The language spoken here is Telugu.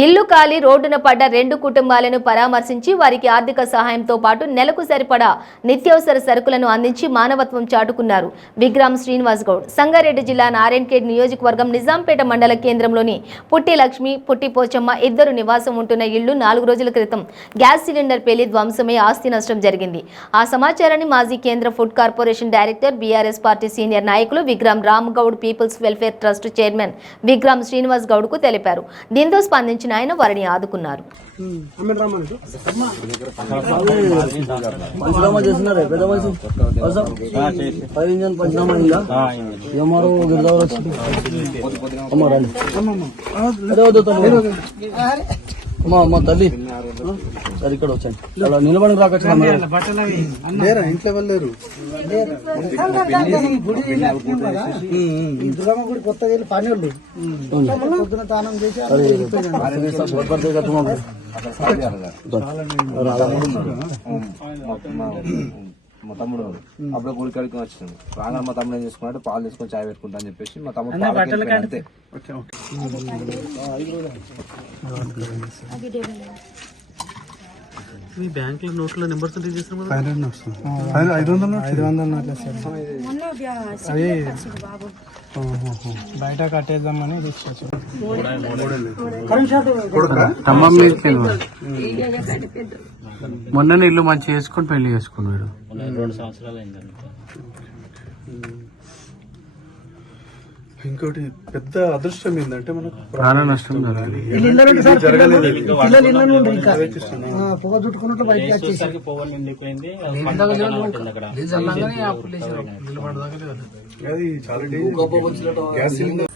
ఇల్లు కాలి రోడ్డున పడ్డ 2 కుటుంబాలను పరామర్శించి వారికి ఆర్థిక సహాయంతో పాటు నెలకు సరిపడా నిత్యావసర సరుకులను అందించి మానవత్వం చాటుకున్నారు విగ్రామ్ శ్రీనివాస్ గౌడ్. సంగారెడ్డి జిల్లా నారాయణఖేడ్ నియోజకవర్గం నిజాంపేట మండల కేంద్రంలోని పుట్టి లక్ష్మి, పుట్టి పోచమ్మ ఇద్దరు నివాసం ఉంటున్న ఇల్లు 4 రోజుల క్రితం గ్యాస్ సిలిండర్ పేలి ధ్వంసమై ఆస్తి నష్టం జరిగింది. ఆ సమాచారాన్ని మాజీ కేంద్ర food corporation director, BRS party senior నాయకులు Vigram Ram Goud, people's welfare trust chairman Vigram Srinivas Goud కు తెలిపారు. దీంతో స్పందించిన ఆయన వారిని ఆదుకున్నారు. మా తల్లి సరే ఇక్కడ వచ్చాను అలా నిలబడి రాకొచ్చిన ఇంట్లో వెళ్ళలేరు. గుడి కొత్తగా వెళ్ళి పని వాళ్ళు పొద్దున తానం చేసి మా తమ్ముడు అప్పుడు గుడికాడికి వచ్చినాడు. రాగా మా తమ్ముడు ఏం చేసుకున్నాడు, పాలు తీసుకొని చాయ్ పెట్టుకుంటా అని చెప్పేసి మా తమ్ముడు అంతే. మీ బ్యాంక్ లో నోట్ల నెంబర్స్ బయట కట్టేద్దామని మొన్న ఇల్లు మంచి చేసుకుని పెళ్లి చేసుకున్నాడు. 2 సంవత్సరాలు ఇంకోటి పెద్ద అదృష్టం ఏంటంటే మనకు ప్రాణ నష్టం పొగ చుట్టుకున్నట్టు బయటకు వచ్చేసి అది చాలా గ్యాస్ సిలిండర్